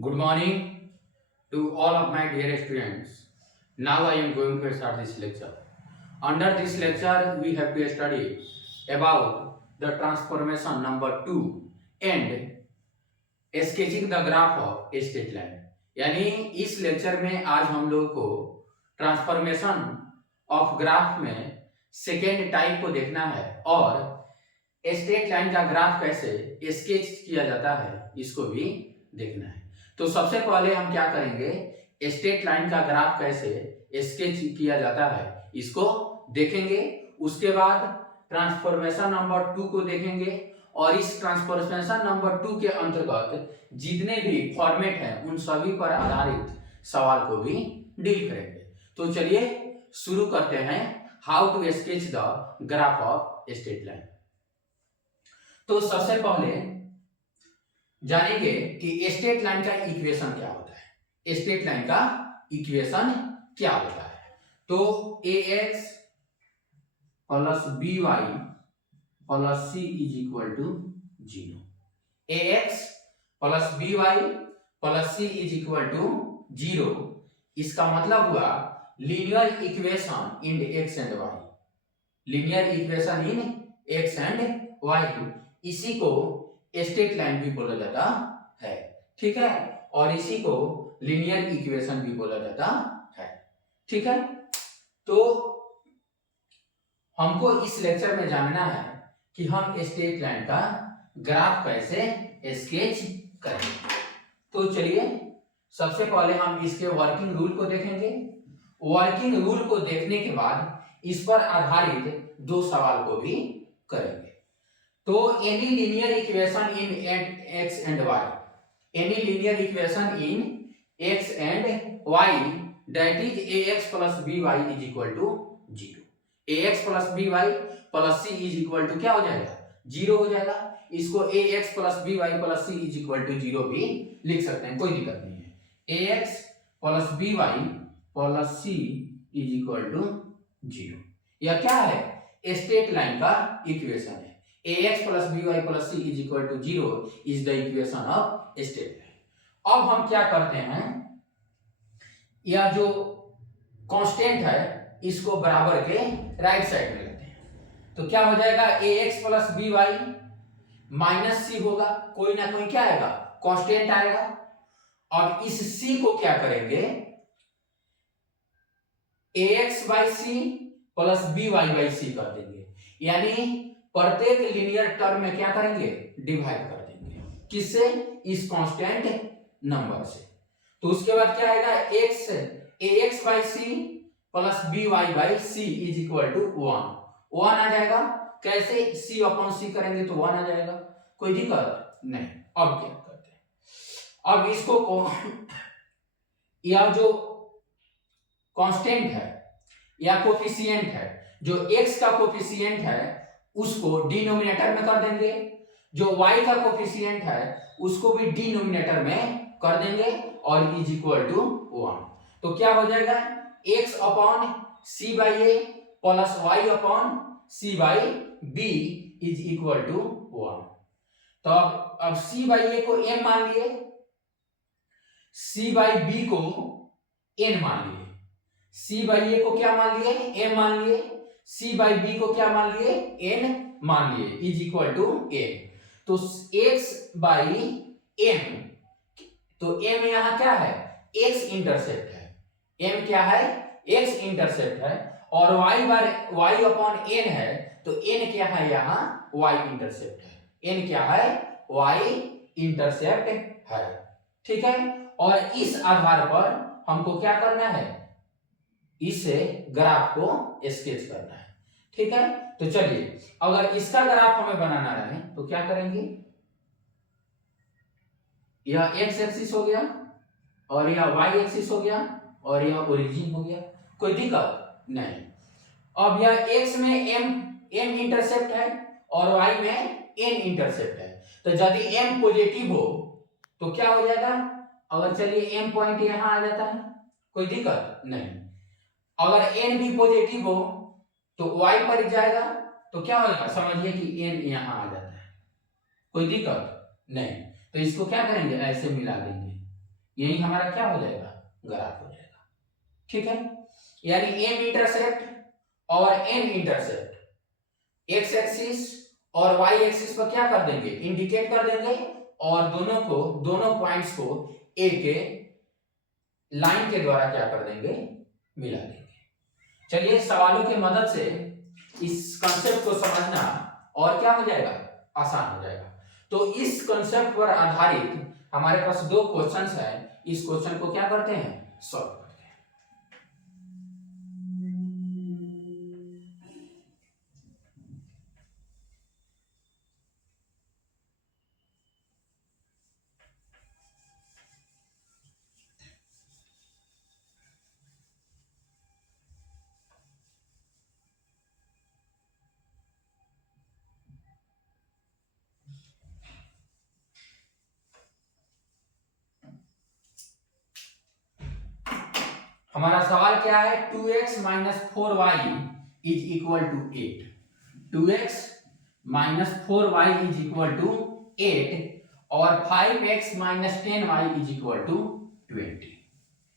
Good morning to all of my dear students. Now I am going to start this lecture. Under this lecture, we have to study about the transformation number 2 and sketching the graph of a straight line. यानी इस lecture में आज हम लोग को transformation of graph में second type को देखना है और स्ट्रेट लाइन का ग्राफ कैसे स्केच किया जाता है इसको भी देखना है। तो सबसे पहले हम क्या करेंगे, स्ट्रेट लाइन का ग्राफ कैसे स्केच किया जाता है इसको देखेंगे। उसके बाद ट्रांसफॉर्मेशन नंबर 2 को देखेंगे और इस ट्रांसफॉर्मेशन नंबर 2 के अंतर्गत जितने भी फॉर्मेट हैं उन सभी पर आधारित सवाल को भी डील करेंगे। तो चलिए शुरू करते हैं, how to sketch the graph of straight line. तो सबसे पहले जानेंगे कि स्ट्रेट लाइन का इक्वेशन क्या होता है। स्ट्रेट लाइन का इक्वेशन क्या होता है, तो ax plus by plus c is equal to 0। ax plus by plus c is equal to 0, इसका मतलब हुआ linear equation in x and y। Linear equation in x and y, इसी को स्ट्रेट लाइन भी बोला जाता है, ठीक है, और इसी को लीनियर इक्वेशन भी बोला जाता है, ठीक है। तो हमको इस लेक्चर में जानना है कि हम स्ट्रेट लाइन का ग्राफ कैसे स्केच करेंगे। तो चलिए सबसे पहले हम इसके वर्किंग रूल को देखेंगे। वर्किंग रूल को देखने के बाद इस पर आधारित दो सवाल को भी करेंगे। तो any linear equation in x and y, any linear equation in x and y that is ax plus by is equal to 0। ax plus by plus c is equal to क्या हो जाएगा, 0 हो जाएगा। इसको ax plus by plus c is equal to 0 भी लिख सकते हैं, कोई दिक्कत नहीं है। ax plus by plus c is equal to 0, यह क्या है, स्ट्रेट लाइन का इक्वेशन है। ax plus by plus c is equal to 0 is the equation of straight line. अब हम क्या करते हैं, यह जो कांस्टेंट है इसको बराबर के राइट साइड में लेते हैं। तो क्या हो जाएगा, ax plus by minus c होगा, कोई ना कोई क्या आएगा, कांस्टेंट आएगा। और इस c को क्या करेंगे, ax by c plus by by c कर देंगे, यानी प्रत्येक लीनियर टर्म में क्या करेंगे, डिवाइड कर देंगे, किससे, इस कांस्टेंट नंबर से। तो उसके बाद क्या आएगा, ax by c plus by by c is equal to 1 आ जाएगा। कैसे, c अपॉन c करेंगे तो 1 आ जाएगा, कोई दिक्कत नहीं। अब क्या करते हैं, अब इसको यह जो कांस्टेंट है या कोफिशिएंट है, जो x का कोफिशिएंट है उसको डिनोमिनेटर में कर देंगे, जो y का कोफिशिएंट है उसको भी डिनोमिनेटर में कर देंगे और इज इक्वल टू 1। तो क्या हो जाएगा, x upon c by a plus y upon c by b is equal to 1। तो अब c बाई a को m मान लिए, c बाई b को n मान लिए, c बाई a को क्या मान लिए, m मान लिए, c बाई b को क्या मान लिए, n मान लिए, इज इक्वल टू n। तो x बाई m, तो m यहां क्या है, x इंटरसेप्ट है, m क्या है, x इंटरसेप्ट है, और y अपॉन n है, तो n क्या है, यहां y इंटरसेप्ट है, n क्या है, y इंटरसेप्ट है, ठीक है। और इस आधार पर हमको क्या करना है, इससे ग्राफ को स्केच करना है, ठीक है। तो चलिए अगर इसका ग्राफ हमें बनाना रहे तो क्या करेंगे, यह x एक्सिस हो गया और यह y एक्सिस हो गया और यह ओरिजिन हो गया, कोई दिक्कत नहीं। अब यह x में m इंटरसेप्ट है और y में n इंटरसेप्ट है, तो यदि m पॉजिटिव हो तो क्या हो जाएगा, अगर चलिए m पॉइंट यहां आ जाता है, कोई दिक्कत नहीं। अगर n भी पॉजिटिव हो तो y पर जाएगा, तो क्या होगा, समझिए कि n यहां आ जाता है, कोई दिक्कत नहीं। तो इसको क्या करेंगे, ऐसे मिला देंगे, यही हमारा क्या हो जाएगा, ग्राफ हो जाएगा। ठीक है, यानी एम इंटरसेप्ट और एन इंटरसेप्ट एक्स एक्सिस और वाई एक्सिस पर क्या कर देंगे, इंडिकेट कर देंगे, और दोनों पॉइंट्स को ए के लाइन के द्वारा क्या कर देंगे, मिला देंगे। चलिए सवालों की मदद से इस कंसेप्ट को समझना और क्या हो जाएगा, आसान हो जाएगा। तो इस कंसेप्ट पर आधारित हमारे पास दो क्वेश्चंस है, इस क्वेश्चन को क्या करते हैं, सॉल्व करते हैं। हमारा सवाल क्या है, 2x - 4y is equal to 8। 2x - 4y is equal to 8 और 5x - 10y is equal to 20।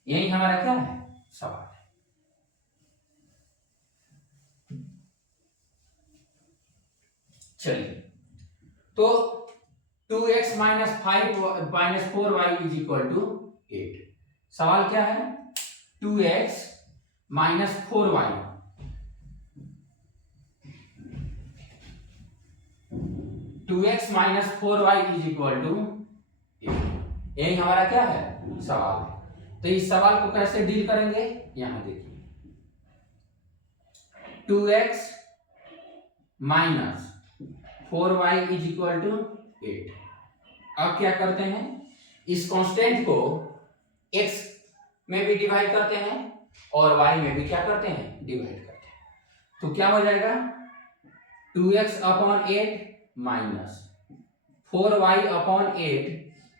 यही हमारा क्या है, सवाल है। चलिए, तो 2x - 4y is equal to 8। सवाल क्या है, 2x - 4y 2x - 4y is equal to 8। यही हमारा क्या है, सवाल है। तो इस सवाल को कैसे डील करेंगे, यहां देखिए, 2x - 4y is equal to 8। अब क्या करते हैं, इस कांस्टेंट को x में भी डिवाइड करते हैं और y में भी क्या करते हैं, डिवाइड करते हैं। तो क्या हो जाएगा, 2x/8 minus 4y/8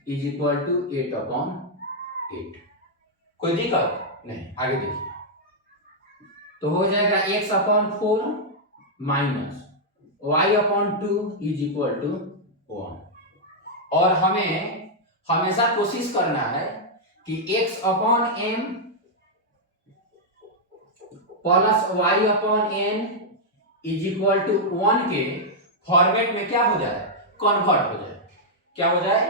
is equal to 8/8। कोई दिक्कत नहीं, आगे देखिए। तो हो जाएगा x/4 minus y/2 is equal to 1। और हमें हमेशा कोशिश करना है कि x/m plus y/n is equal to 1 के फॉर्मेट में क्या हो जाए, कन्वर्ट हो जाए। क्या हो जाए,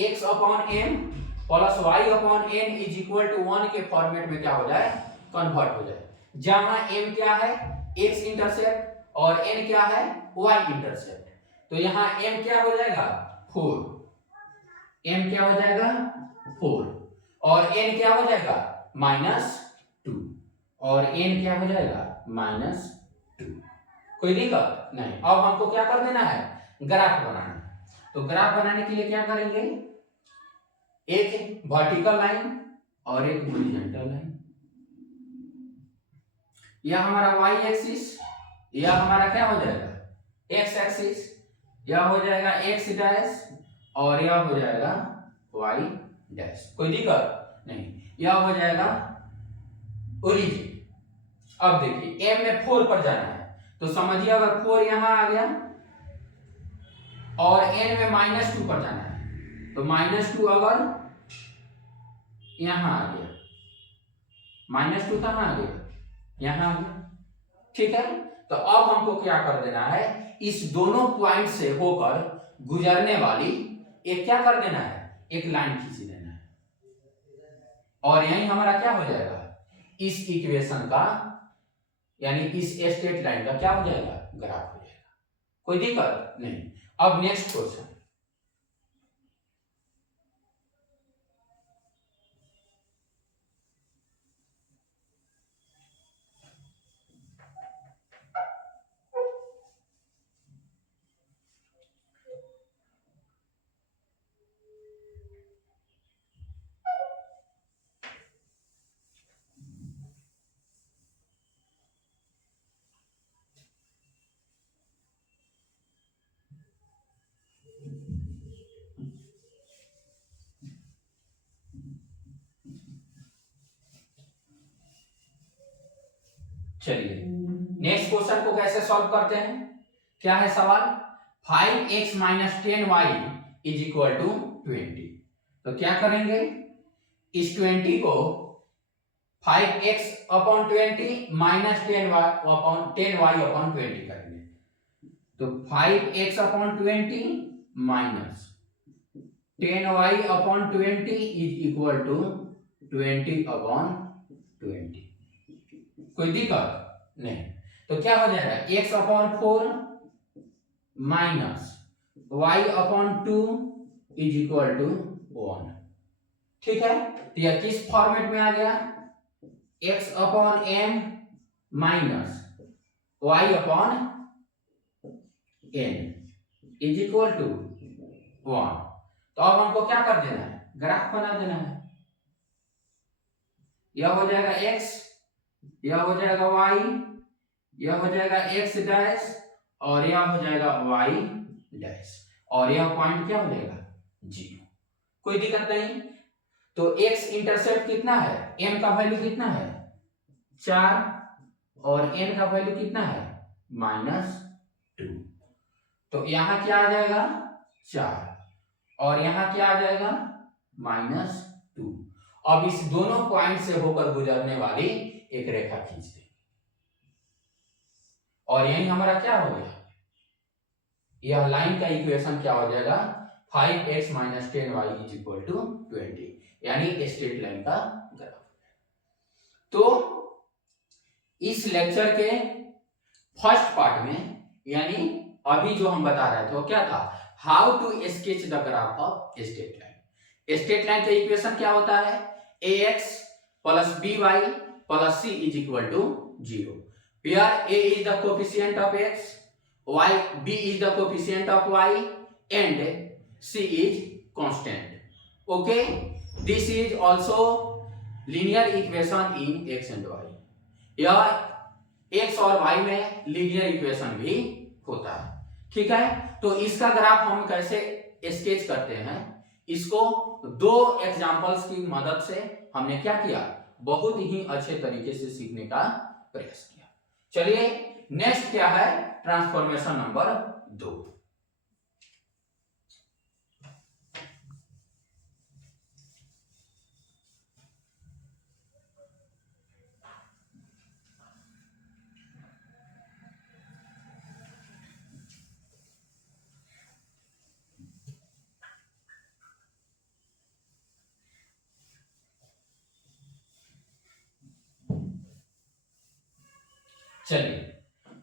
x/m plus y/n is equal to 1 के फॉर्मेट में क्या हो जाए, कन्वर्ट हो जाए। जहां m क्या है, x इंटरसेप्ट, और n क्या है, y इंटरसेप्ट। तो यहां m क्या हो जाएगा, 4। m क्या हो जाएगा, 4, और n क्या हो जाएगा, -2, और n क्या हो जाएगा, -2। कोई दिक्कत नहीं। अब हमको क्या कर देना है, ग्राफ बनाना है। तो ग्राफ बनाने के लिए क्या करेंगे, एक वर्टिकल लाइन और एक हॉरिजॉन्टल लाइन। यह हमारा y एक्सिस, यह हमारा क्या हो जाएगा, x एक्सिस, यह हो जाएगा x डैश और यह हो जाएगा y डैश। कोई दिक्कत नहीं, यह हो जाएगा ओरिजिन। अब देखिए m में 4 पर जाना है, तो समझिए अगर 4 यहां आ गया और n में -2 पर जाना है, तो -2 अगर यहां आ गया, -2 कहां आ गया, यहां आ गया। ठीक है, तो अब हमको क्या कर देना है, इस दोनों पॉइंट से होकर गुजरने वाली एक क्या कर देना है, एक लाइन खींच देना है, और यही हमारा क्या हो जाएगा, इस इक्वेशन का यानी इस स्ट्रेट लाइन का क्या हो जाएगा, ग्राफ हो जाएगा। कोई दिक्कत नहीं। अब नेक्स्ट क्वेश्चन, चलिए नेक्स्ट क्वेश्चन को कैसे सॉल्व करते हैं। क्या है सवाल, 5x - 10y is equal to 20। तो क्या करेंगे, इस 20 को 5x/20 माइनस 10y/20 करेंगे। तो 5x/20 minus 10y/20 is equal to 20/20। कोई दिक्कत नहीं। तो क्या हो जाएगा, x/4 minus y/2 is equal to 1। ठीक है, तो यह किस फॉर्मेट में आ गया, x/m minus y/n is equal to 1। तो अब हमको क्या कर देना है, ग्राफ बना देना है। यह हो जाएगा x, यह हो जाएगा y, यह हो जाएगा x डैश और यह हो जाएगा y डैश, और यह पॉइंट क्या हो जाएगा, 0। कोई दिक्कत नहीं। तो x इंटरसेप्ट कितना है, m का वैल्यू कितना है 4 और n का वैल्यू कितना है -2। तो यहां क्या आ जाएगा 4 और यहां क्या आ जाएगा -2। अब इस दोनों पॉइंट से होकर गुजरने वाली एक रेखा खींच देंगे और यही हमारा क्या हो गया, यह लाइन का इक्वेशन क्या हो जाएगा, 5x - 10y = 20, यानी स्ट्रेट लाइन का ग्राफ। तो इस लेक्चर के फर्स्ट पार्ट में, यानी अभी जो हम बता रहे थे वो क्या था, how to sketch the graph of straight line. Straight line का इक्वेशन क्या होता है, ax + by + c = 0, where a is the coefficient of x, b is the coefficient of y and c is constant. Okay, this is also linear equation in x and y. यह x और y में linear equation भी होता है। ठीक है, तो इसका ग्राफ हम कैसे स्केच करते हैं, इसको दो एग्जांपल्स की मदद से हमने क्या किया, बहुत ही अच्छे तरीके से सीखने का प्रयास किया। चलिए नेक्स्ट क्या है, ट्रांसफॉर्मेशन नंबर 2। चलिए,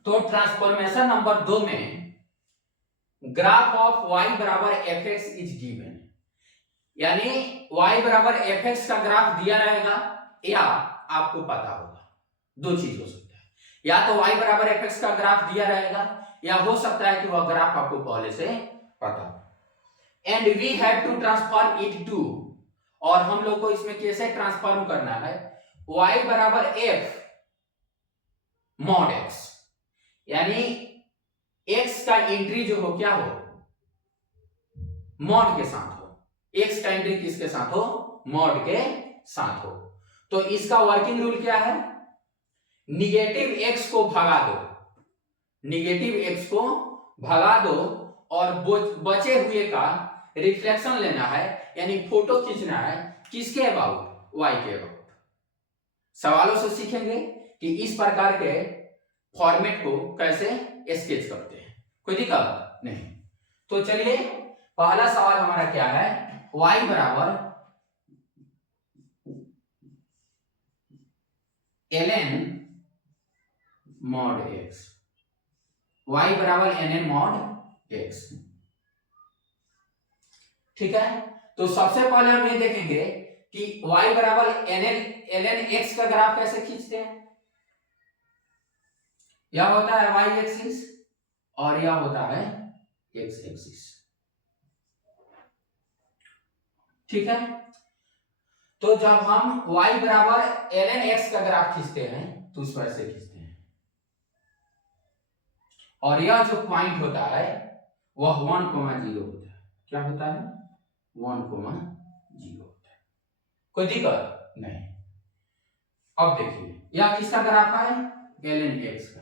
तो ट्रांसफॉर्मेशन नंबर 2 में graph of y = fx is given, यानी y = fx का ग्राफ दिया रहेगा या आपको पता होगा, दो चीज हो सकता है, या तो y = fx का ग्राफ दिया रहेगा या हो सकता है कि वह ग्राफ आपको पहले से पता हो। And we have to transform it to, और हम लोग को इसमें कैसे ट्रांसफॉर्म करना है, y = f mod x, यानी x का एंट्री जो हो क्या हो, मॉड के साथ हो, x का एंट्री किसके साथ हो, मॉड के साथ हो। तो इसका वर्किंग रूल क्या है, निगेटिव x को भगा दो, निगेटिव x को भगा दो और बचे हुए का रिफ्लेक्शन लेना है, यानी फोटो खींचना है, किसके अबाउट, y के अबाउट। सवालों से सीखेंगे कि इस प्रकार के फॉर्मेट को कैसे स्केच करते हैं, कोई दिक्कत नहीं। तो चलिए पहला सवाल हमारा क्या है, y = ln mod x, y = ln mod x। ठीक है, तो सबसे पहले हम ये देखेंगे कि y = ln x का ग्राफ कैसे खींचते हैं। यह होता है y एक्सिस और यह होता है x एक्सिस। ठीक है, तो जब हम y = ln x का ग्राफ खींचते हैं तो उस पर से खींचते हैं, और यह जो पॉइंट होता है वह 1, 0 होता है। क्या होता है, 1, 0 होता है। कोई दिक्कत नहीं। अब देखिए यह किसका ग्राफ है, ln x का।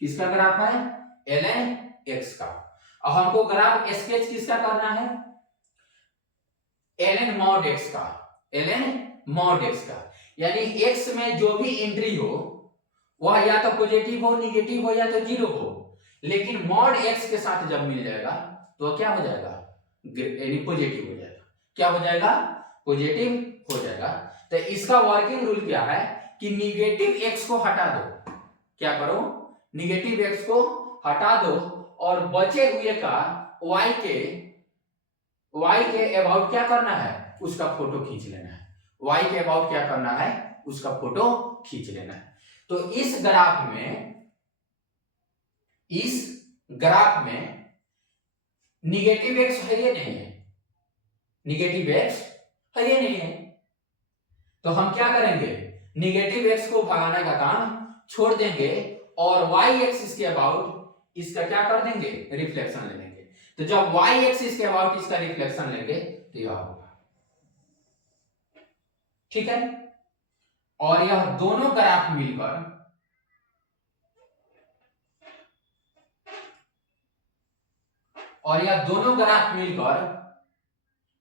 किसका ग्राफ है, ln x का। अब हमको ग्राफ स्केच किसका करना है, ln mod x का। ln mod x का, यानी x में जो भी एंट्री हो वह या तो पॉजिटिव हो, निगेटिव हो या तो जीरो हो, लेकिन मॉड x के साथ जब मिल जाएगा तो क्या हो जाएगा, यानी पॉजिटिव हो जाएगा। क्या हो जाएगा, पॉजिटिव हो जाएगा। तो इसका वर्किंग रूल क्या है कि निगेटिव x को हटा दो, क्या करो, निगेटिव x को हटा दो और बचे हुए का y के अबाउट क्या करना है, उसका फोटो खींच लेना है। y के अबाउट क्या करना है, उसका फोटो खींच लेना है। तो इस ग्राफ में निगेटिव x है या नहीं है, निगेटिव x है या नहीं है। तो हम क्या करेंगे, निगेटिव x को भगाने का काम छोड़ देंगे और y एक्सिस के अबाउट इसका क्या कर देंगे, रिफ्लेक्शन ले लेंगे। तो जब y एक्सिस के अबाउट इसका रिफ्लेक्शन लेंगे तो यह होगा, ठीक है। और यह दोनों ग्राफ मिलकर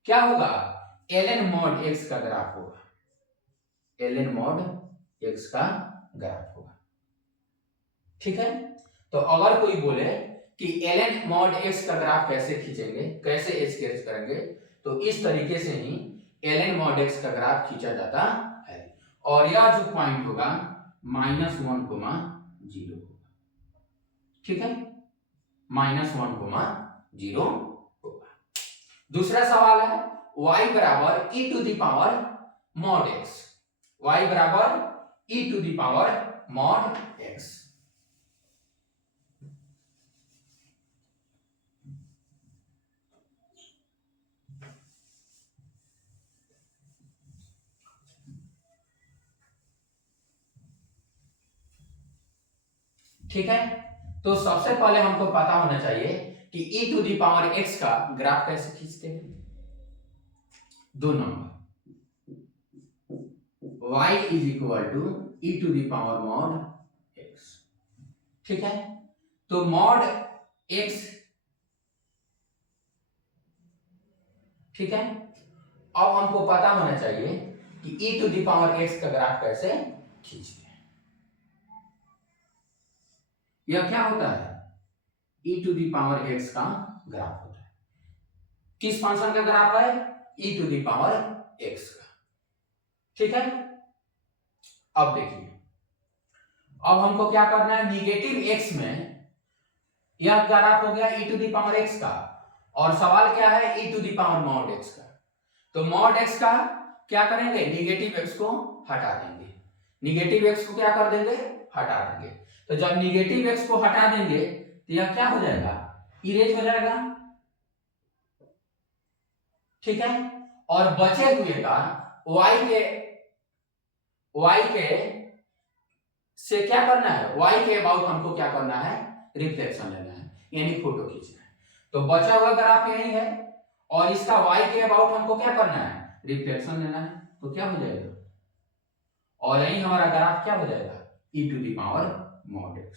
क्या होगा, ln mod x का ग्राफ होगा, ln mod x का ग्राफ होगा, ठीक है। तो अगर कोई बोले कि ln mod x का ग्राफ कैसे खींचेंगे, कैसे स्केच करेंगे, तो इस तरीके से ही ln mod x का ग्राफ खींचा जाता है। और यह जो पॉइंट होगा -1, 0 होगा, ठीक है, -1, 0 होगा। दूसरा सवाल है y बराबर e to the power mod x, y बराबर e to the power mod x। ठीक है, तो सबसे पहले हमको पता होना चाहिए कि e to the power x का ग्राफ कैसे खींचते हैं। दो number y is equal to e to the power mod x, ठीक है। तो mod x, ठीक है। अब हमको पता होना चाहिए कि e to the power x का ग्राफ कैसे खींचते हैं। यह क्या होता है, e to the power x का ग्राफ होता है। किस फंक्शन का ग्राफ है, e to the power x का, ठीक है। अब देखिए, अब हमको क्या करना है, निगेटिव x में यह ग्राफ हो गया e to the power x का, और सवाल क्या है, e to the power mod x का। तो mod x का क्या करेंगे, निगेटिव x को हटा देंगे, निगेटिव x को क्या कर देंगे, हटा देंगे। तो जब निगेटिव x को हटा देंगे तो यह क्या हो जाएगा, इरेज हो जाएगा, ठीक है। और बचे हुए का y के से क्या करना है, y के अबाउट हमको क्या करना है, रिफ्लेक्शन लेना है, यानी फोटो खींचना है। तो बचा हुआ ग्राफ यही है और इसका y के अबाउट हमको क्या करना है, रिफ्लेक्शन लेना है। तो क्या हो जाएगा, और यही हमारा ग्राफ क्या हो जाएगा, e to the power mod x,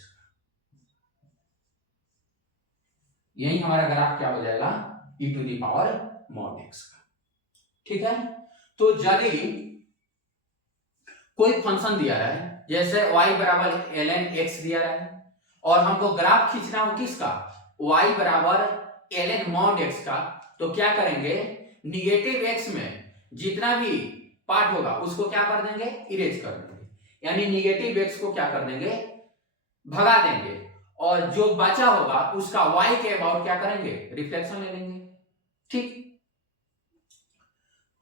यही हमारा ग्राफ क्या हो जाएगा, e to the power mod x का, ठीक है। तो यदि कोई फंक्शन दिया है, जैसे y बराबर ln x दिया है और हमको ग्राफ खींचना हो किसका, y बराबर ln mod x का, तो क्या करेंगे, निगेटिव x में जितना भी पार्ट होगा उसको क्या कर देंगे, इरेज कर देंगे, यानी निगेटिव x को क्या कर देंगे, भगा देंगे, और जो बचा होगा उसका y के अबाउट क्या करेंगे, रिफ्लेक्शन ले लेंगे, ठीक।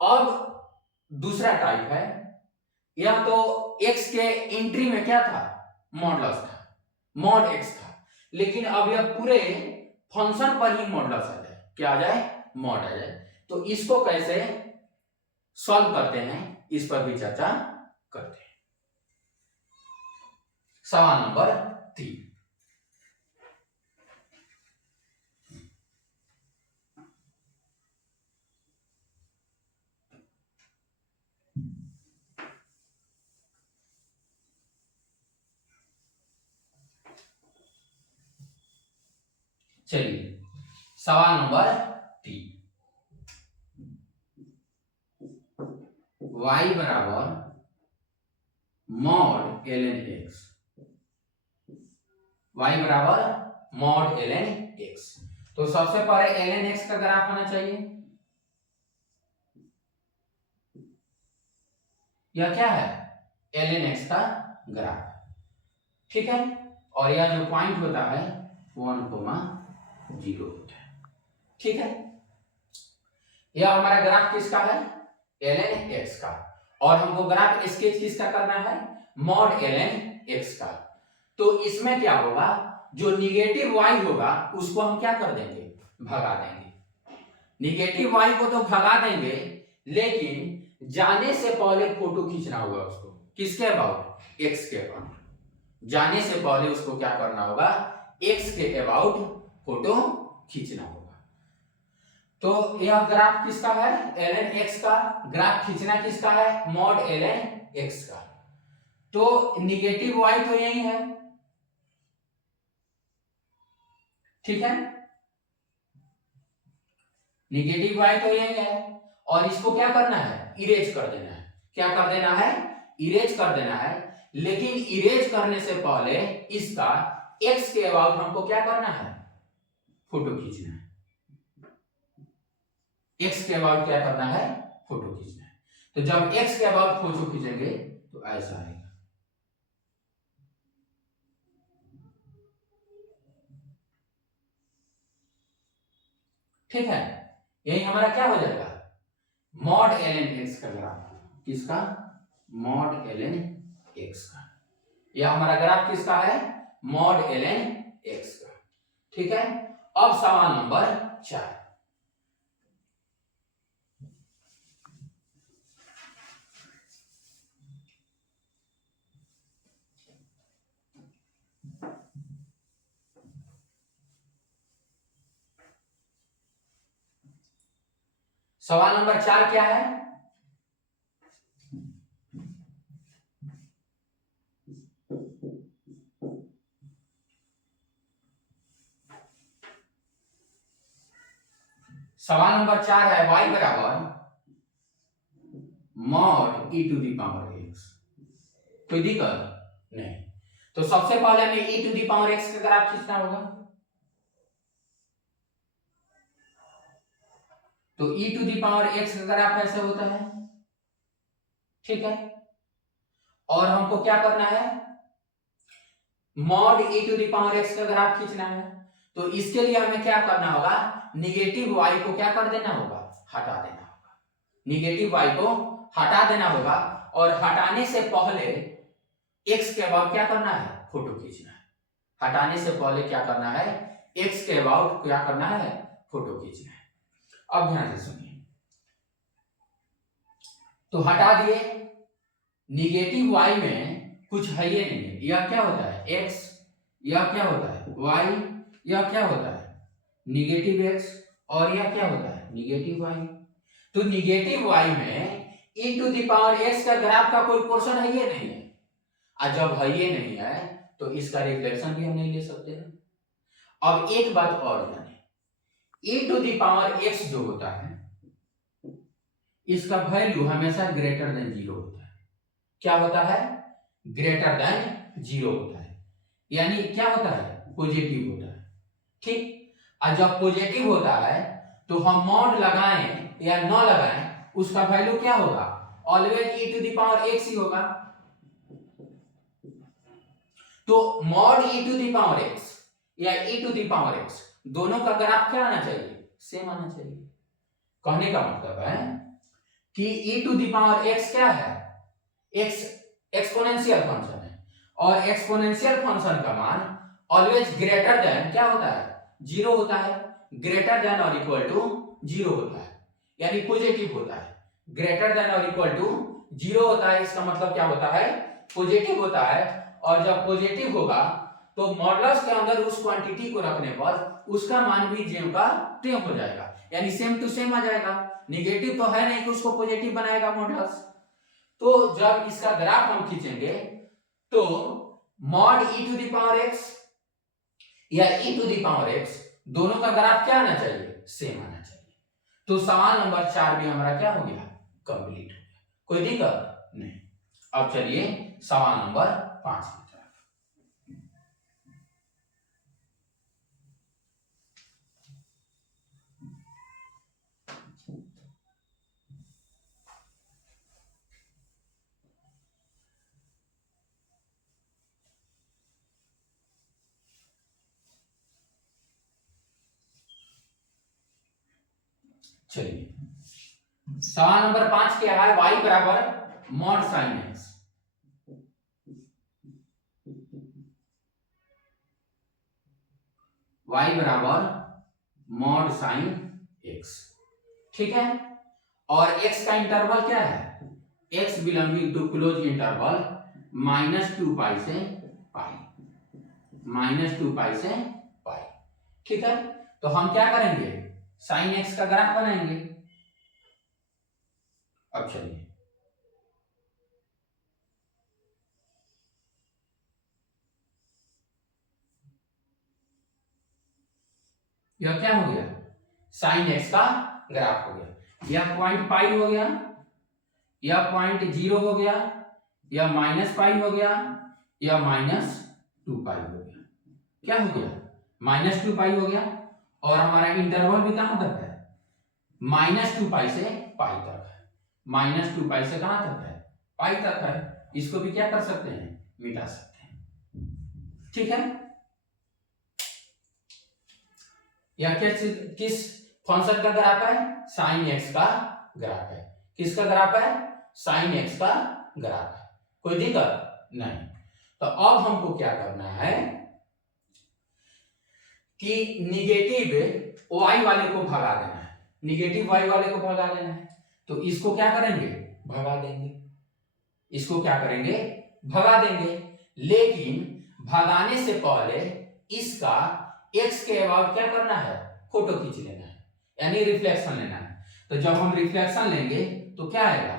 अब दूसरा टाइप है, यह तो x के एंट्री में क्या था, मॉडुलस था, mod x था, लेकिन अब यह पूरे फंक्शन पर ही मॉडुलस आ जाए, क्या आ जाए, मॉड आ जाए। तो इसको कैसे सॉल्व करते हैं, इस पर भी चर्चा करते हैं। सवाल नंबर 3, चलिए सवाल नंबर 3, y बराबर मॉड ln x, y बराबर मॉड ln x। तो सबसे पहले ln x का ग्राफ होना चाहिए। यह क्या है? ln x का ग्राफ, ठीक है। और यह जो पॉइंट होता है 1,0 होता है, ठीक है। यह हमारा ग्राफ किसका है? ln x का। और हमको ग्राफ स्केच किसका करना है? मॉड ln x का। तो इसमें क्या होगा, जो निगेटिव y होगा उसको हम क्या कर देंगे? भगा देंगे। निगेटिव y को तो भगा देंगे, लेकिन जाने से पहले फोटो खींचना होगा उसको। किसके अबाउट? x के अबाउट। जाने से पहले उसको क्या करना होगा? x के अबाउट फोटो खींचना होगा। तो यह ग्राफ किसका है? ln x का। ग्राफ खींचना किसका है? मॉड ln x का। तो निगेटिव y तो यही है, ठीक है। निगेटिव y तो यही है, और इसको क्या करना है? इरेज कर देना है। क्या कर देना है? इरेज कर देना है। लेकिन इरेज करने से पहले इसका x के अबाउट हमको क्या करना है? फोटो खींचना है। x के अबाउट क्या करना है? फोटो खींचना है। तो जब x के अबाउट फोटो खींचेंगे तो ऐसा आएगा, ठीक है। यही हमारा क्या हो जाएगा? मॉड ln x का ग्राफ। किसका? मॉड ln x का। यह हमारा ग्राफ किसका है? मॉड ln x का, ठीक है। अब सवाल नंबर 4। सवाल नंबर 4 क्या है? सवाल नंबर 4 है y बराबर mod e to the power x। कोई दिक्कत नहीं। तो सबसे पहले हमें e to the power x का ग्राफ खींचना होगा। तो e to the power x का ग्राफ ऐसे होता है, ठीक है। और हमको क्या करना है? Mod e to the power x का ग्राफ खींचना है। तो इसके लिए हमें क्या करना होगा? निगेटिव y को क्या कर देना होगा? हटा देना होगा। निगेटिव y को हटा देना होगा, और हटाने से पहले x के अबाउट क्या करना है? फोटो खींचना है। हटाने से पहले क्या करना है? x के अबाउट क्या करना है? फोटो खींचना है। अब ध्यान से सुनिए। तो हटा दिए। निगेटिव y में कुछ है ये नहीं है। यह क्या होता है? x। यह क्या होता है? y। यह क्या होता है? Negative x। और यह क्या होता है? Negative y। तो निगेटिव y में e to the power x का ग्राफ का कोई पोर्शन है ये नहीं है। और जब है ये नहीं है तो इसका रिफ्लेक्शन भी हम नहीं ले सकते हैं। अब एक बात और जाने, e to the power x जो होता है इसका वैल्यू हमेशा ग्रेटर देन 0 होता है। क्या होता है? ग्रेटर देन 0 होता है। यानी क्या होता है? पॉजिटिव होता है, ठीक। और जब पॉजिटिव होता है तो हम मॉड लगाएं या न लगाएं, उसका वैल्यू क्या होगा? Always e to the power x ही होगा। तो mod e to the power x या e to the power x दोनों का ग्राफ क्या आना चाहिए? सेम आना चाहिए। कहने का मतलब है कि e to the power x क्या है? x एक्सपोनेंशियल फंक्शन है, और एक्सपोनेंशियल फंक्शन का मान ऑलवेज ग्रेटर देन क्या होता है? 0 होता है। ग्रेटर देन और इक्वल टू 0 होता है, यानी पॉजिटिव होता है। ग्रेटर देन और इक्वल टू 0 होता है, इसका मतलब क्या होता है? पॉजिटिव होता है। और जब पॉजिटिव होगा तो मॉडुलस के अंदर उस क्वांटिटी को रखने पर उसका मान भी जेम का सेम हो जाएगा, यानी सेम टू सेम आ जाएगा। निगेटिव तो है नहीं कि उसको पॉजिटिव बनाएगा मॉडुलस। तो जब इसका ग्राफ हम खींचेंगे तो mod e to the power x या e to the power x दोनों का ग्राफ क्या आना चाहिए? सेम आना चाहिए। तो सवाल नंबर 4 भी हमारा क्या हो गया? कंप्लीट हो गया। कोई दिक्कत नहीं। अब चलिए सवाल नंबर 5 की तरफ। चलिए सवाल नंबर 5 क्या है, y बराबर मॉड साइन एक्स। y बराबर मॉड साइन एक्स, ठीक है। और x का इंटरवल क्या है, x belonging to close interval -2 pi से पाई, -2 पाई से पाई, ठीक है। तो हम क्या करेंगे, साइन एक्स का ग्राफ बनाएंगे। अब चलिए यह क्या हो गया, साइन एक्स का ग्राफ हो गया। यह पॉइंट पाई हो गया, यह पॉइंट 0 हो गया, यह -पाई हो गया, यह -2 पाई हो गया। क्या हो गया, -2 पाई हो गया। और हमारा इंटरवल भी कहां तक है, -2 पाई से पाई तक है। -2 पाई से कहां तक है, पाई तक है। इसको भी क्या कर सकते हैं, मिटा सकते हैं, ठीक है। यह किस फंक्शन का ग्राफ है, साइन एक्स का ग्राफ है। किसका ग्राफ है, साइन एक्स का ग्राफ है। कोई दिक्कत नहीं। तो अब हमको क्या करना है कि निगेटिव y वाले को भगा देना है, निगेटिव y वाले को भगा देना है। तो इसको क्या करेंगे, भगा देंगे। इसको क्या करेंगे, भगा देंगे। लेकिन भगाने से पहले इसका x के अबाउट क्या करना है, फोटो खींच लेना है, यानी रिफ्लेक्शन लेना है। तो जब हम रिफ्लेक्शन लेंगे तो क्या आएगा,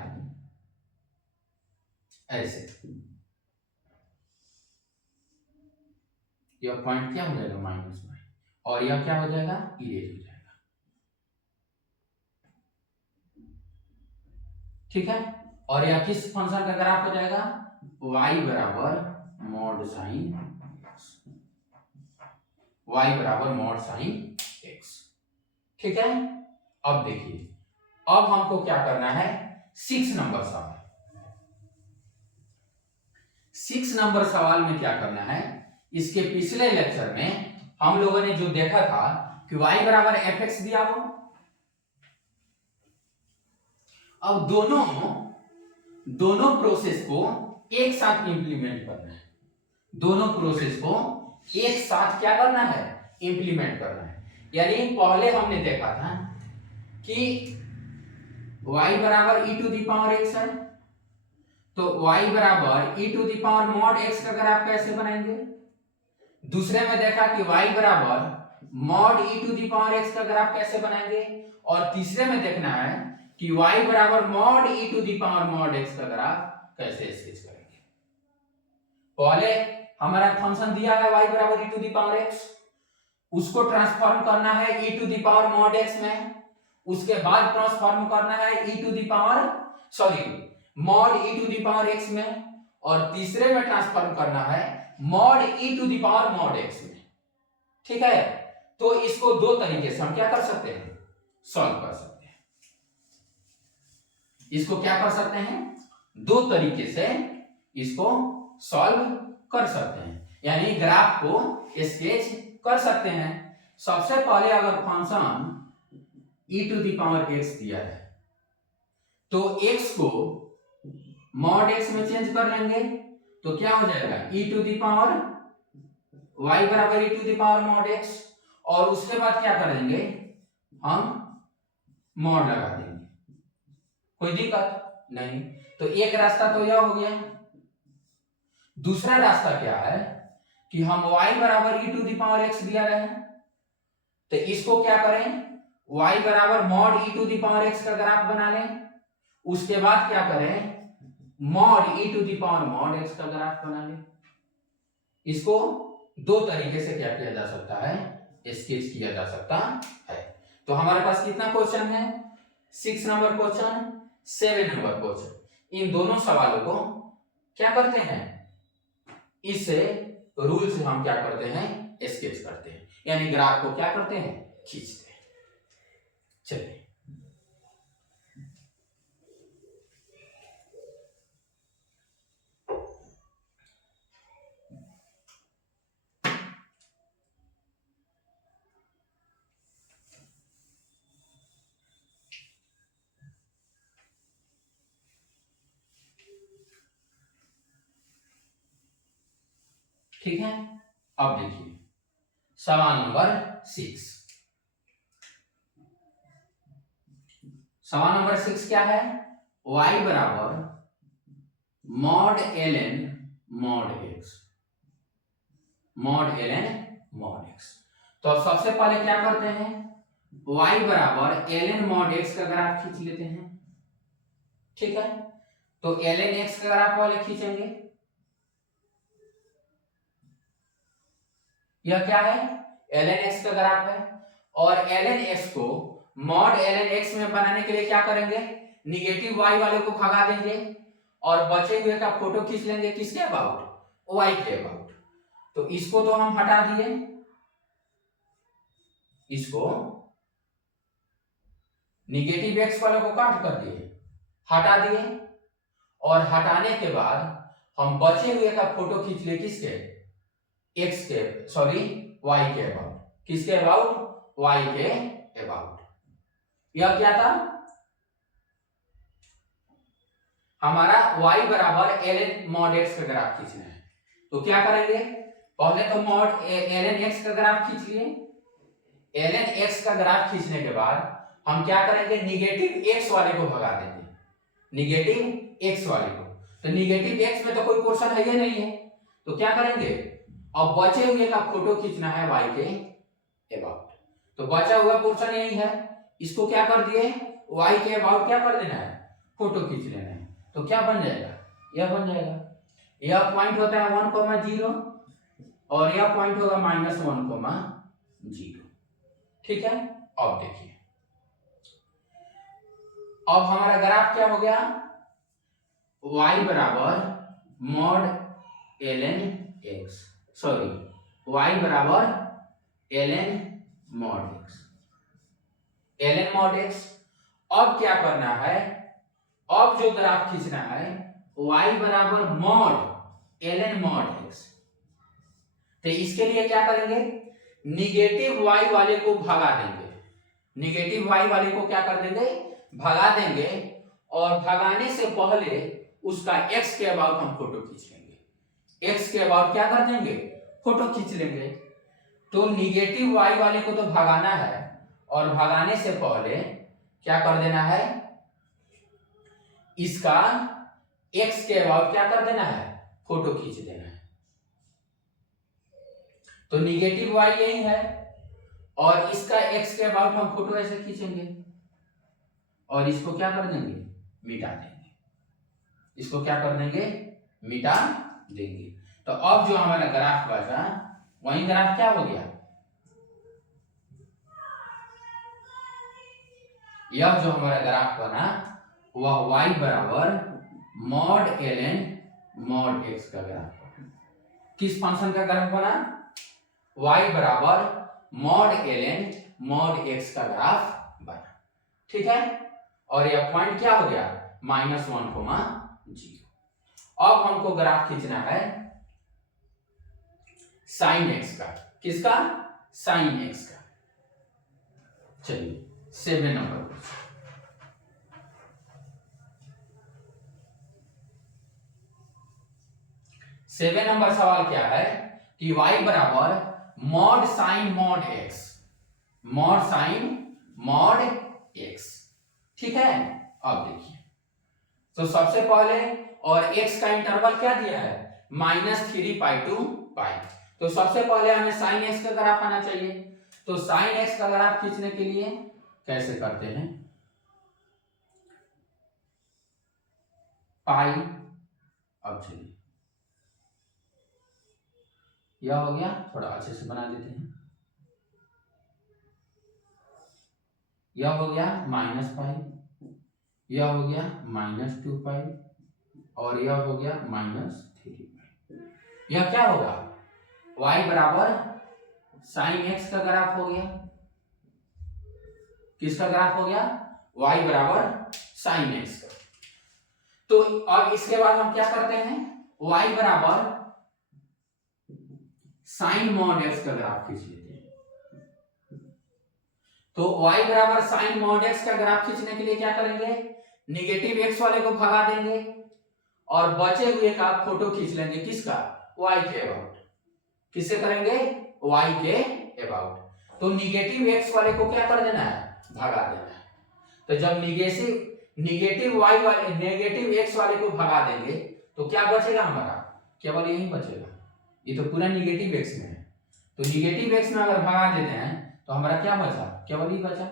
ऐसे यह पॉइंट क्या हो जाएगा, -, और यह क्या हो जाएगा, इरेज हो जाएगा, ठीक है। और यह किस फंक्शन का ग्राफ हो जाएगा, y बराबर मॉड साइन, y बराबर मॉड साइन x, ठीक है। अब देखिए, अब हमको क्या करना है, 6 नंबर सवाल। 6 नंबर सवाल में क्या करना है, इसके पिछले लेक्चर में हम लोगों ने जो देखा था कि y बराबर fx दिया हो। अब दोनों प्रोसेस को एक साथ इंप्लीमेंट करना है, दोनों प्रोसेस को एक साथ क्या करना है, इंप्लीमेंट करना है। यानी पहले हमने देखा था कि y बराबर e to the power x है, तो y बराबर e to the power mod x का ग्राफ कैसे बनाएंगे। दूसरे में देखा कि y बराबर mod e to the power x का ग्राफ कैसे बनाएंगे। और तीसरे में देखना है कि y बराबर mod e to the power mod x का ग्राफ कैसे स्केच करेंगे। पहले हमारा फंक्शन दिया है y बराबर e to the power x, उसको ट्रांसफॉर्म करना है e to the power mod x में, उसके बाद ट्रांसफॉर्म करना है e to the power mod e to the power x में, और तीसरे में ट्रांसफॉर्म करना है mod e to the power mod x में, ठीक है। तो इसको दो तरीके से हम क्या कर सकते हैं, सॉल्व कर सकते हैं। इसको क्या कर सकते हैं, दो तरीके से इसको सॉल्व कर सकते हैं, यानी ग्राफ को स्केच कर सकते हैं। सबसे पहले अगर function e to the power x दिया है तो x को मॉड x में चेंज कर लेंगे, तो क्या हो जाएगा, e to the power y बराबर e to the power mod x, और उसके बाद क्या करेंगे, हम मॉड लगा देंगे, कोई दिक्कत नहीं। तो एक रास्ता तो यह हो गया। दूसरा रास्ता क्या है कि हम y बराबर e to the power x दिया रहे, तो इसको क्या करें, y बराबर mod e to the power x का ग्राफ बना लें, उसके बाद क्या करें, mod e to the power mod x का ग्राफ बना लें। इसको दो तरीके से क्या किया जा सकता है, स्केच किया जा सकता है। तो हमारे पास कितना क्वेश्चन है, 6 नंबर क्वेश्चन, 7 नंबर क्वेश्चन। इन दोनों सवालों को क्या करते हैं, इस रूल से हम क्या करते हैं, स्केच करते हैं, यानी ग्राफ को क्या करते हैं, खींचते हैं। चलिए ठीक है। अब देखिए सवाल नंबर 6। सवाल नंबर 6 क्या है, y बराबर mod ln mod x, mod ln mod x। तो अब सबसे पहले क्या करते हैं, y बराबर ln मॉड x का ग्राफ खींच लेते हैं। ठीक है, तो ln x का ग्राफ पहले खींचेंगे। यह क्या है, ln x का ग्राफ है, और ln x को मॉड ln x में बनाने के लिए क्या करेंगे, निगेटिव y वाले को भगा देंगे और बचे हुए का फोटो खींच लेंगे, किसके अबाउट, y के अबाउट। तो इसको तो हम हटा दिए, इसको निगेटिव x वाले को काट कर दिए, हटा दिए, और हटाने के बाद हम बचे हुए का फोटो खींच लिए, किसके, x के, सॉरी y के अबाउट, किसके अबाउट, y के अबाउट। यह क्या था, हमारा y बराबर ln मॉड x का ग्राफ खींचना है। तो क्या करेंगे, पहले तो मॉड ln x का ग्राफ खींच लिए, ln x का ग्राफ खींचने के बाद हम क्या करेंगे, निगेटिव x वाले को भगा देंगे, निगेटिव x वाले को। तो निगेटिव x में तो कोई पोर्शन है ही नहीं है, तो क्या करेंगे, अब बचे हुए का फोटो खींचना है y के अबाउट। तो बचा हुआ पोर्शन यही है, इसको क्या कर दिए, y के अबाउट क्या कर देना है, फोटो खींच लेना है। तो क्या बन जाएगा, यह बन जाएगा, यह पॉइंट होता है 1,0 और यह पॉइंट होगा -1,0। ठीक है, अब देखिए अब हमारा ग्राफ क्या हो गया, y बराबर mod ln x, sorry y बराबर ln mod x, ln mod x। अब क्या करना है, अब जो ग्राफ खींचना है y बराबर मॉड ln मॉड x। तो इसके लिए क्या करेंगे, निगेटिव y वाले को भगा देंगे, निगेटिव y वाले को क्या कर देंगे, भगा देंगे, और भगाने से पहले उसका x के अबाउट हम फोटो खींच लेंगे, x के अबाउट क्या कर देंगे, फोटो खींच लेंगे। तो निगेटिव y वाले को तो भगाना है, और भगाने से पहले क्या कर देना है, इसका x के अबाउट क्या कर देना है, फोटो खींच देना है। तो निगेटिव y यही है, और इसका x के अबाउट हम फोटो ऐसे खींचेंगे, और इसको क्या कर देंगे, मिटा देंगे, इसको क्या कर देंगे, मिटा देंगे। तो अब जो हमारा ग्राफ बचा, वही ग्राफ क्या हो गया, यह जो हमारा ग्राफ बना वह y बराबर मॉड ln मॉड x का ग्राफ बना। किस फंक्शन का ग्राफ बना, y बराबर मॉड ln मॉड x का ग्राफ बना। ठीक है, और यह पॉइंट क्या हो गया, -1,0। अब हमको ग्राफ खींचना है साइन x का, किसका, साइन x का। चलिए 7 नंबर, 7 नंबर सवाल क्या है कि y बराबर mod sign mod x, mod sine mod x। ठीक है, अब देखिए, तो सबसे पहले, और x का इंटरवल क्या दिया है, -3π to π। तो सबसे पहले हमें साइन x का ग्राफ आना चाहिए। तो साइन x का ग्राफ खींचने के लिए कैसे करते हैं, पाई, अब चलिए यह हो गया, थोड़ा अच्छे से बना देते हैं, यह हो गया -π, यह हो गया -2π, और यह हो गया -3। यह क्या होगा, y बराबर साइन x का ग्राफ हो गया। किसका ग्राफ हो गया, y बराबर साइन x का। तो अब इसके बाद हम क्या करते हैं, y बराबर साइन मॉड x का ग्राफ खींच लेते हैं। तो y बराबर साइन मॉड x का ग्राफ खींचने के लिए क्या करेंगे, निगेटिव x वाले को भगा देंगे और बचे हुए का फोटो खींच लेंगे। किसका, y के अबाउट। किससे करेंगे, y के अबाउट। तो निगेटिव x वाले को क्या कर देना है, भगा देना है। तो जब निगेटिव y वाले नेगेटिव x वाले को भगा देंगे तो क्या बचेगा हमारा, केवल यही बचेगा। ये तो पूरा निगेटिव x में है, तो निगेटिव x में अगर भगा देते हैं तो हमारा क्या बचा, केवल ही बचा।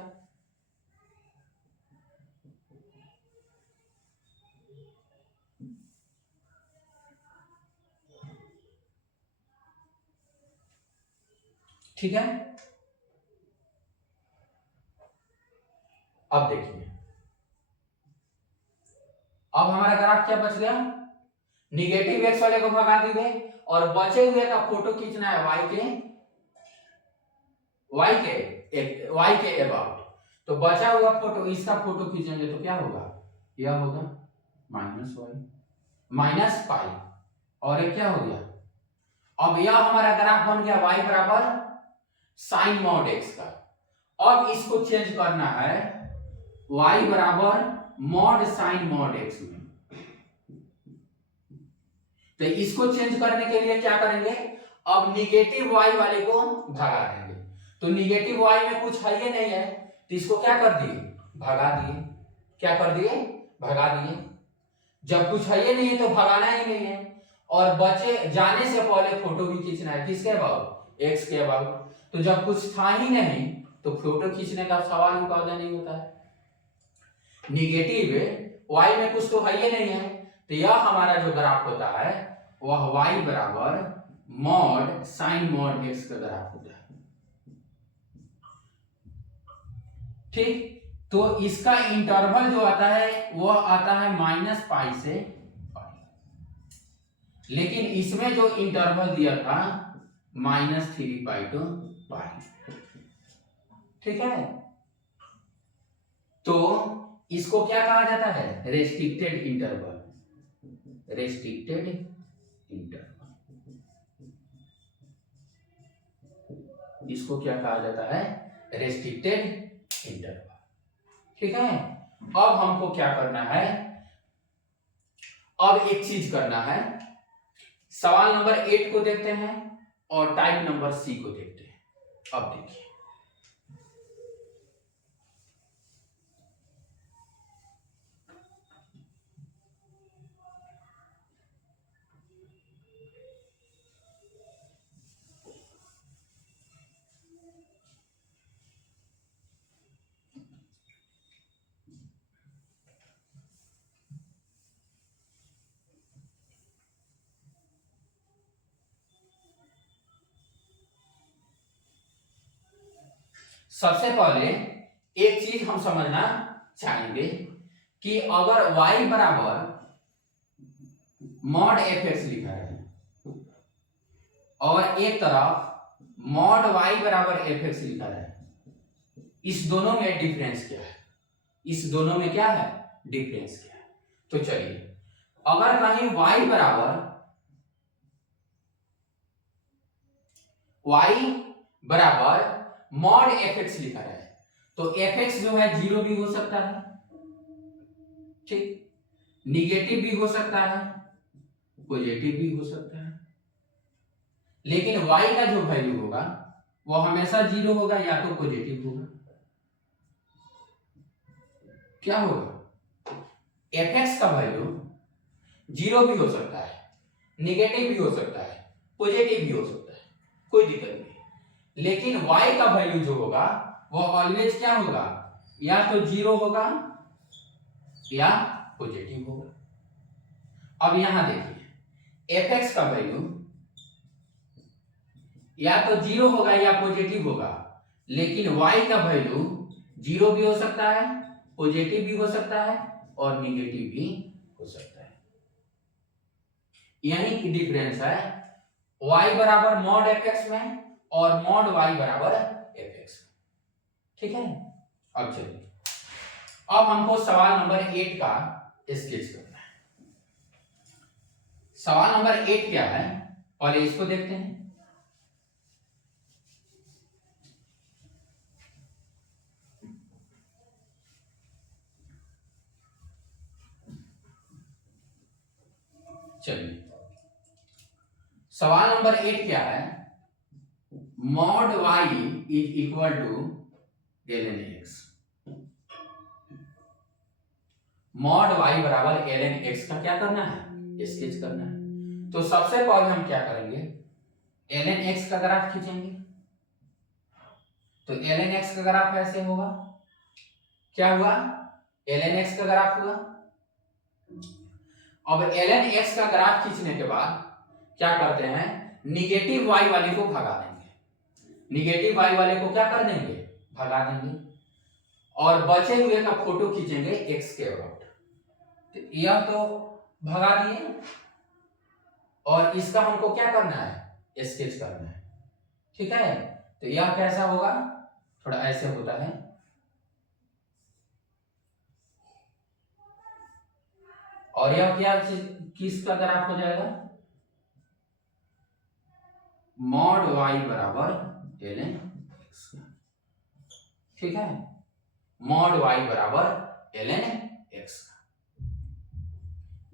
ठीक है। अब देखिए, अब हमारा ग्राफ क्या बच गया, निगेटिव x वाले को भगा दिए और बचे हुए का फोटो खींचना है y के अबाउट। तो बचा हुआ फोटो, इसका फोटो खींचेंगे तो क्या होगा, यह होगा -पाई और ये क्या हो गया। अब यह हमारा ग्राफ बन गया y बराबर साइन मॉड x का। अब इसको चेंज करना है y बराबर मॉड साइन मॉड x में। तो इसको चेंज करने के लिए क्या करेंगे, अब निगेटिव y वाले को भगा देंगे। तो निगेटिव y में कुछ है ही नहीं है, तो इसको क्या कर दिए, भगा दिए। क्या कर दिए, भगा दिए। जब कुछ है ही नहीं है तो भगाना ही नहीं है, और बचे जाने से पहले फोटो भी खींचना है। किसके अबाउट, x के अबाउट। तो जब कुछ था ही नहीं तो फोटो खींचने का सवाल ही पैदा नहीं होता है। निगेटिव y में कुछ तो है ही नहीं है, तो यह हमारा जो ग्राफ होता है वह y बराबर मॉड साइन मॉड x का ग्राफ होता है। ठीक, तो इसका इंटरवल जो आता है वह आता है -पाई से पाई, लेकिन इसमें जो इंटरवल दिया था -3 पाई टू पाई। ठीक है, तो इसको क्या कहा जाता है, रेस्ट्रिक्टेड इंटरवल। रेस्ट्रिक्टेड इंटरवल, इसको क्या कहा जाता है, रेस्ट्रिक्टेड इंटरवल। ठीक है। अब हमको क्या करना है, अब एक चीज करना है। सवाल नंबर 8 को देखते हैं और टाइप नंबर सी को देखते हैं। अब देखिए, सबसे पहले एक चीज हम समझना चाहेंगे कि अगर y बराबर मॉड fx लिखा है और एक तरफ मॉड y बराबर fx लिखा है, इस दोनों में डिफरेंस क्या है, इस दोनों में क्या है, डिफरेंस क्या है। तो चलिए, अगर कहीं y बराबर मॉड fx लिखा है तो fx जो है 0 भी हो सकता है, ठीक, निगेटिव भी हो सकता है, पॉजिटिव भी हो सकता है, लेकिन y का जो वैल्यू होगा वो हमेशा 0 होगा या तो पॉजिटिव होगा। क्या होगा, fx का वैल्यू 0 भी हो सकता है, निगेटिव भी हो सकता है, पॉजिटिव भी हो सकता है, कोई दिक्कत नहीं। लेकिन y का वैल्यू जो होगा वो ऑलवेज क्या होगा, या तो 0 होगा या पॉजिटिव होगा। अब यहां देखिए, fx का वैल्यू या तो 0 होगा या पॉजिटिव होगा, लेकिन y का वैल्यू 0 भी हो सकता है, पॉजिटिव भी हो सकता है और निगेटिव भी हो सकता है। यानी कि डिफरेंस है y बराबर मॉड fx में और मॉड y बराबर fx में। ठीक है, अब चलिए, अब हमको सवाल नंबर 8 का स्केच करना है। सवाल नंबर 8 क्या है, पहले इसको देखते हैं। चलिए, सवाल नंबर 8 क्या है, mod y is equal to ln x। Mod y बराबर ln x का क्या करना है, स्केच करना है। तो सबसे पहले हम क्या करेंगे, ln x का ग्राफ खींचेंगे। तो ln x का ग्राफ ऐसे होगा, क्या हुआ, ln x का ग्राफ हुआ। अब ln x का ग्राफ खींचने के बाद क्या करते हैं, निगेटिव y वाले को भगा देंगे। निगेटिव y वाले को क्या कर देंगे, भगा देंगे, और बचे हुए का फोटो खींचेंगे x के अबाउट। तो यह तो भगा दिए, और इसका हमको क्या करना है, स्केच करना है। ठीक है, तो यह कैसा होगा, थोड़ा ऐसे होता है, और यह क्या किसका ग्राफ हो जाएगा, मॉड y बराबर ln x। ठीक है, मॉड y बराबर ln x।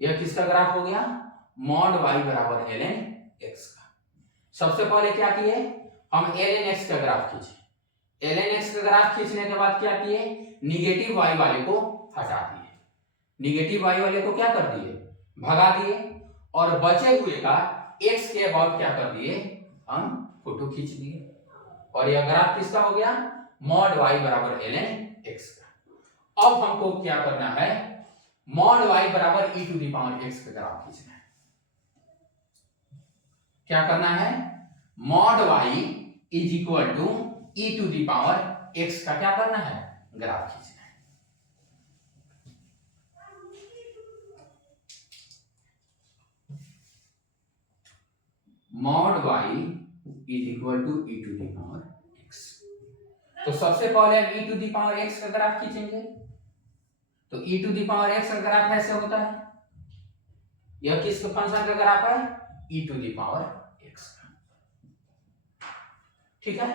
यह किसका ग्राफ हो गया, मॉड y बराबर ln x का। सबसे पहले क्या किए, हम ln x का ग्राफ खींचे। ln x का ग्राफ खींचने के बाद क्या किए, निगेटिव y वाले को हटा दिए। निगेटिव y वाले को क्या कर दिए, भगा दिए, और बचे हुए का x के अबाउट क्या कर दिए, हम फोटो खींच दिए, और यह ग्राफ किसका हो गया, मॉड y बराबर ln x का। अब हमको क्या करना है, मॉड y बराबर e to the power x का ग्राफ खींचना है। क्या करना है, mod y is equal to e to the power x का क्या करना है, ग्राफ खींचना है। Mod y is equal to e to the power x। तो सबसे पहले हम e to the power x का ग्राफ खींचेंगे। तो e to the power x का ग्राफ ऐसे होता है, यह किसके फंक्शन का ग्राफ है, e to the power x का। ठीक है,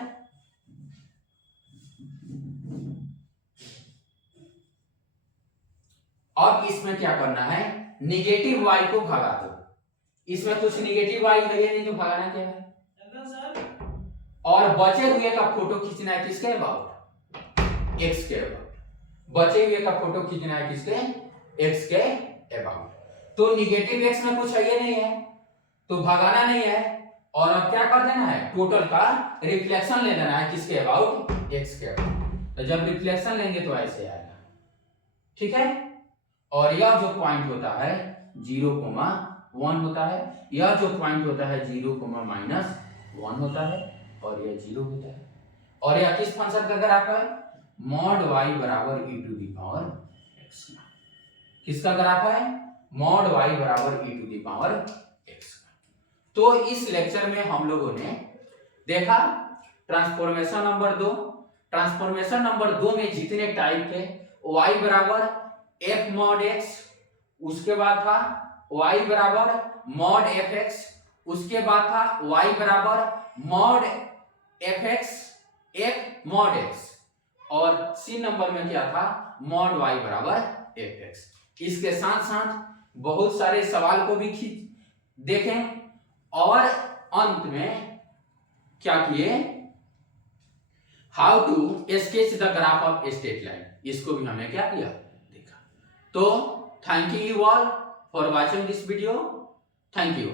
अब इसमें क्या करना है, निगेटिव y को भगा दो। इसमें कुछ निगेटिव y है नहीं, तो भगाना क्या है, और बचे हुए का फोटो खींचना है किसके अबाउट, x के अबाउट। बचे हुए का फोटो खींचना है किसके, x के अबाउट। तो निगेटिव x में कुछ है नहीं है, तो भगाना नहीं है, और अब क्या कर देना है, टोटल का रिफ्लेक्शन ले लेना है किसके अबाउट, x के अबाउट। तो जब रिफ्लेक्शन लेंगे तो ऐसे आएगा। ठीक है, और यह जो पॉइंट होता है 0,1 होता है, यह जो पॉइंट होता है 0,-1 होता है, और यह 0 होता है। और यह किस फंक्शन का ग्राफ है, मॉड y बराबर e to the power x। किसका ग्राफ है, मॉड y बराबर e to the power x। तो इस लेक्चर में हम लोगों ने देखा ट्रांसफॉर्मेशन नंबर 2। ट्रांसफॉर्मेशन नंबर 2 में जितने टाइप थे, y बराबर f मॉड x, उसके बाद था y बराबर मॉड fx, उसके बाद था y बराबर mod fx f mod x, और सी नंबर में क्या था, मॉड y बराबर fx। इसके साथ साथ बहुत सारे सवाल को भी देखें, और अंत में क्या किए, how to sketch the graph of straight line, इसको भी हमने क्या किया, देखा। तो thank you all for watching this video. Thank you.